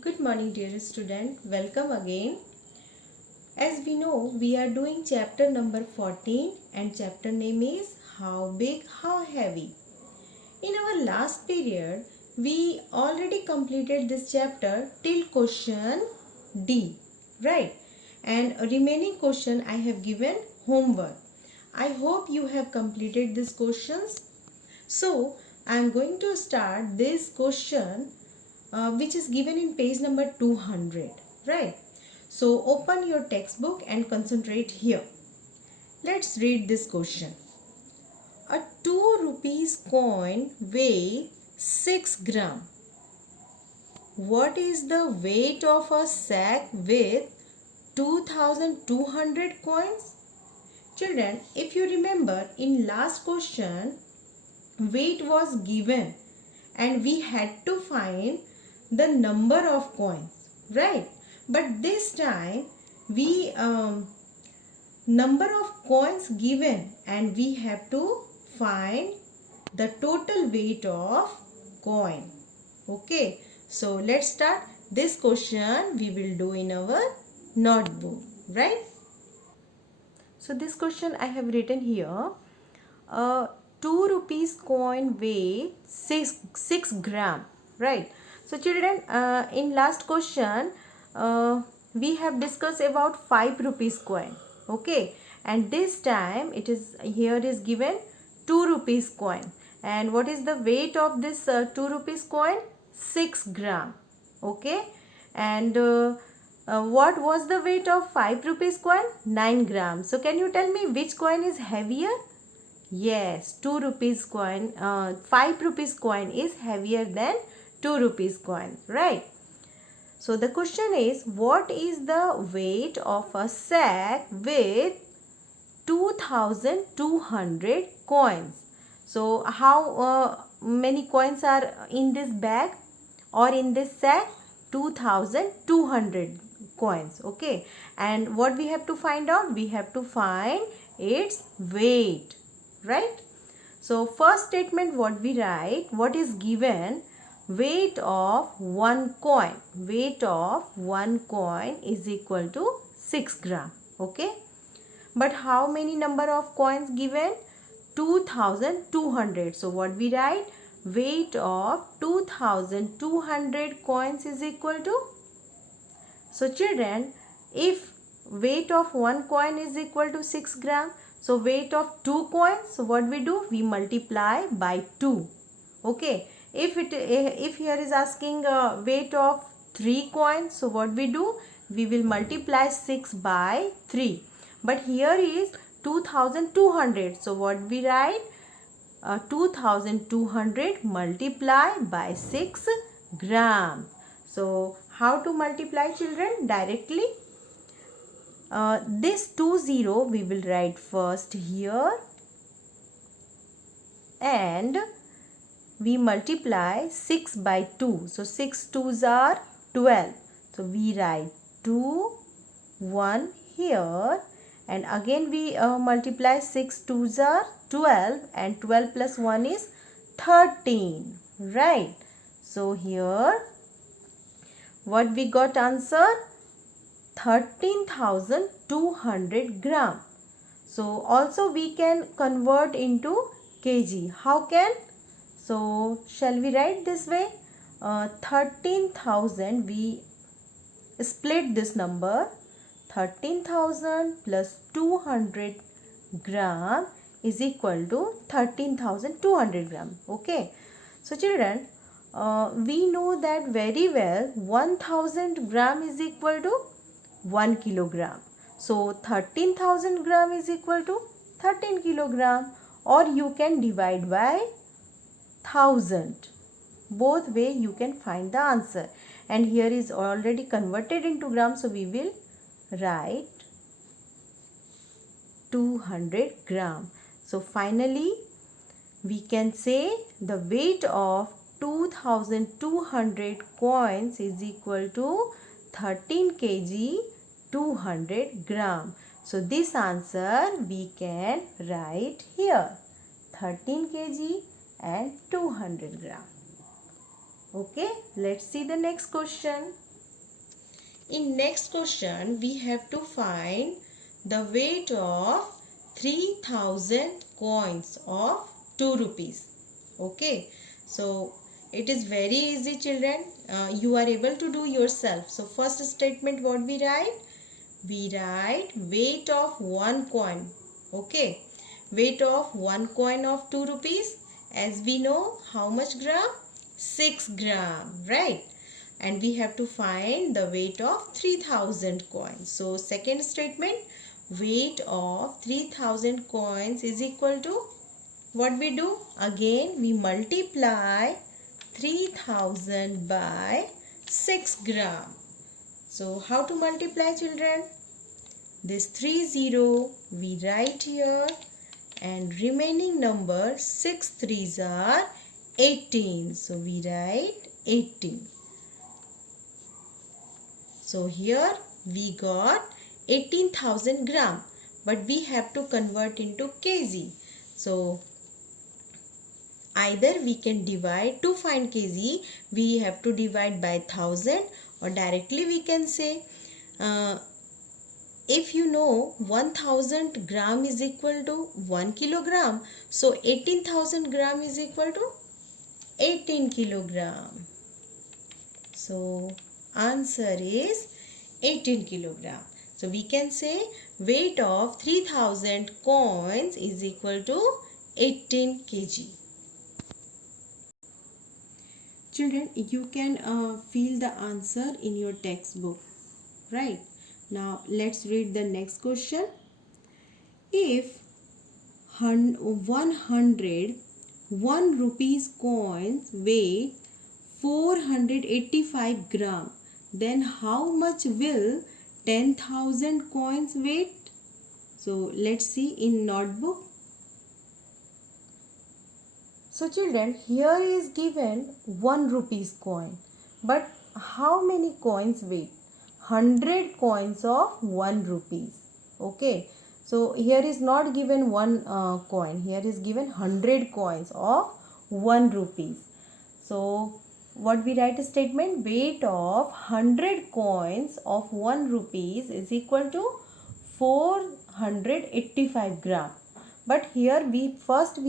Good morning, dear student. Welcome again. As we know, we are doing chapter number 14 and chapter name is How Big, How Heavy. In our last period, we already completed this chapter till question D, right? And a remaining question I have given homework. I hope you have completed these questions. So, I am going to start this question which is given in page number 200, right? So open your textbook and concentrate here. Let's read this question. A 2 rupees coin weighs 6 gram. What is the weight of a sack with 2200 coins? Children, if you remember in last question, weight was given and we had to find the number of coins, right? But this time we number of coins given and we have to find the total weight of coin. Okay, so let's start. This question we will do in our notebook, right? So this question I have written here. 2 rupees coin weigh 6 gram, right? So children, in last question we have discussed about 5 rupees coin, okay, and this time it is here is given 2 rupees coin, and what is the weight of this 2 rupees coin? 6 gram, okay, and what was the weight of 5 rupees coin? 9 grams. So can you tell me which coin is heavier? Yes, 2 rupees coin, 5 rupees coin is heavier than 2 rupees coin, right? So the question is, what is the weight of a sack with 2200 coins? So how many coins are in this bag or in this sack? 2200 coins, okay. And what we have to find out? We have to find its weight, right? So first statement what we write, what is given? Weight of one coin. Weight of one coin is equal to 6 gram, okay. But how many number of coins given? 2200. So what we write? Weight of 2200 coins is equal to. So children, if weight of one coin is equal to 6 gram, so weight of 2 coins, so what we do? We multiply by 2, okay. If here is asking weight of 3 coins, so what we do? We will multiply 6 by 3. But here is 2200, so what we write? 2200 multiply by 6 gram. So how to multiply, children? Directly. This 20 we will write first here and we multiply 6 by 2. So 6 2s are 12. So we write 2, 1 here, and again we multiply 6 2s are 12 and 12 plus 1 is 13, right? So here what we got answer? 13,200 gram. So also we can convert into kg. How can? So shall we write this way? 13,000, we split this number. 13,000 plus 200 gram is equal to 13,200 gram. Okay. So children, we know that very well 1000 gram is equal to 1 kilogram. So 13,000 gram is equal to 13 kilogram, or you can divide by 1000. Both way you can find the answer. And here is already converted into gram, so we will write 200 gram. So finally we can say the weight of 2200 coins is equal to 13 kg 200 gram. So this answer we can write here, 13 kg and 200 gram. Okay, let's see the next question. In next question, we have to find the weight of 3000 coins of 2 rupees. Okay, so it is very easy, children. You are able to do yourself. So first statement, what we write? We write weight of one coin. Okay, weight of one coin of 2 rupees. As we know, how much gram? 6 gram, right? And we have to find the weight of 3000 coins. So second statement, weight of 3000 coins is equal to, what we do? Again we multiply 3000 by 6 gram. So how to multiply, children? This 30 we write here, and remaining number 6 threes are 18. So we write 18. So here we got 18,000 gram, but we have to convert into kg. So either we can divide, to find kg we have to divide by 1000, or directly we can say, if you know 1000 gram is equal to 1 kilogram, so 18,000 gram is equal to 18 kilogram. So answer is 18 kilogram. So we can say weight of 3000 coins is equal to 18 kg. Children, you can fill the answer in your textbook, right? Now let's read the next question. If 100 1 rupees coins weigh 485 gram, then how much will 10,000 coins weight? So let's see in notebook. So children, here is given 1 rupees coin, but how many coins weight? 100 coins of 1 rupees. Okay, so here is not given one coin, here is given 100 coins of 1 rupees. So what we write a statement, weight of 100 coins of 1 rupees is equal to 485 gram. But here we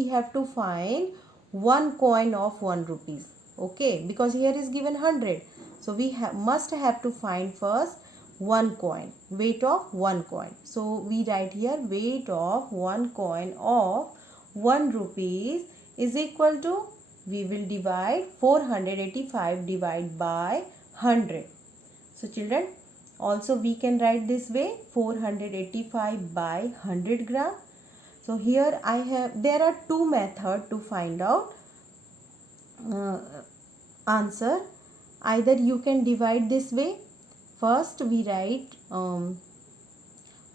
have to find one coin of 1 rupees. Okay, because here is given 100. So we must have to find first one coin, weight of one coin. So we write here weight of one coin of 1 rupees is equal to, we will divide 485 divided by 100. So children, also we can write this way, 485 by 100 gram. So here there are two methods to find out answer. Either you can divide this way. First we write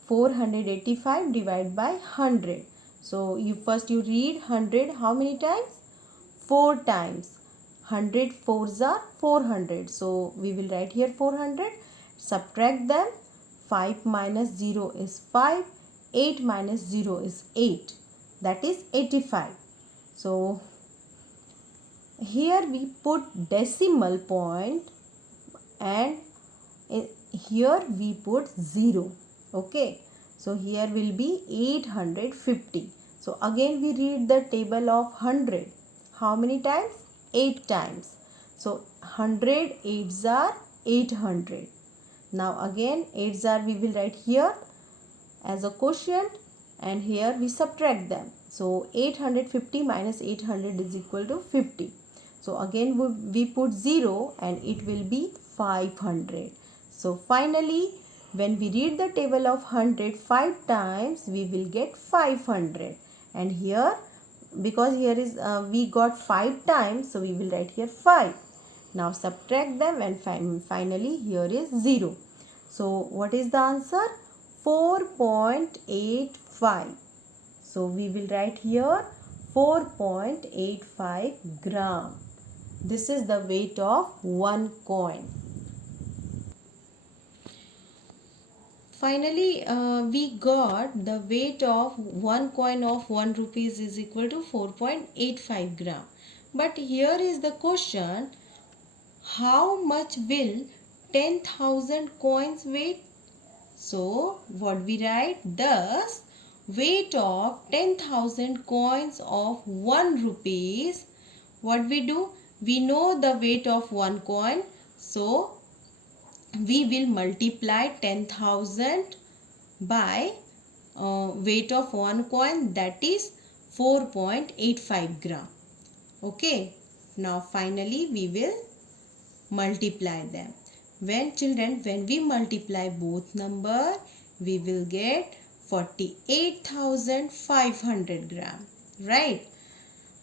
485 divided by 100. So you read 100 how many times? 4 times. 100 fours are 400. So we will write here 400. Subtract them. 5 minus 0 is 5. 8 minus 0 is 8. That is 85. So here we put decimal point and here we put 0. Okay. So here will be 850. So again we read the table of 100. How many times? 8 times. So 100 8s are 800. Now again 8s are we will write here as a quotient, and here we subtract them. So 850 minus 800 is equal to 50. So again we put 0 and it will be 500. So finally when we read the table of 100 5 times, we will get 500. And here, because here is we got 5 times, so we will write here 5. Now subtract them and finally here is 0. So what is the answer? 4.85. So we will write here 4.85 gram. This is the weight of one coin. Finally, we got the weight of one coin of 1 rupees is equal to 4.85 gram. But here is the question, how much will 10,000 coins weight. So what we write? Thus weight of 10,000 coins of 1 rupees. What we do? We know the weight of one coin. So we will multiply 10,000 by weight of one coin, that is 4.85 gram. Okay. Now finally we will multiply them. When we multiply both number, we will get 48,500 gram, right?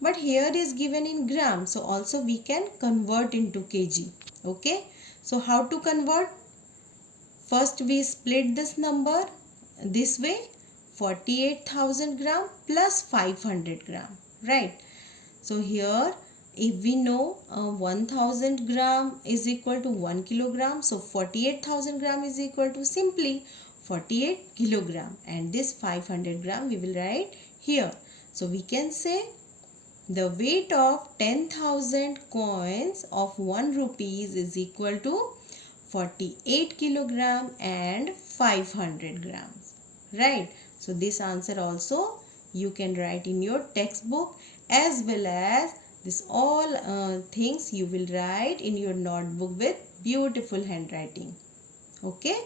But here is given in gram, so also we can convert into kg. Okay, so how to convert? First we split this number this way, 48,000 gram plus 500 gram, right? So here if we know 1000 gram is equal to 1 kilogram, so 48,000 gram is equal to simply 48 kilogram, and this 500 gram we will write here. So we can say the weight of 10,000 coins of 1 rupees is equal to 48 kilogram and 500 grams, right? So this answer also you can write in your textbook, as well as this all things you will write in your notebook with beautiful handwriting. Okay.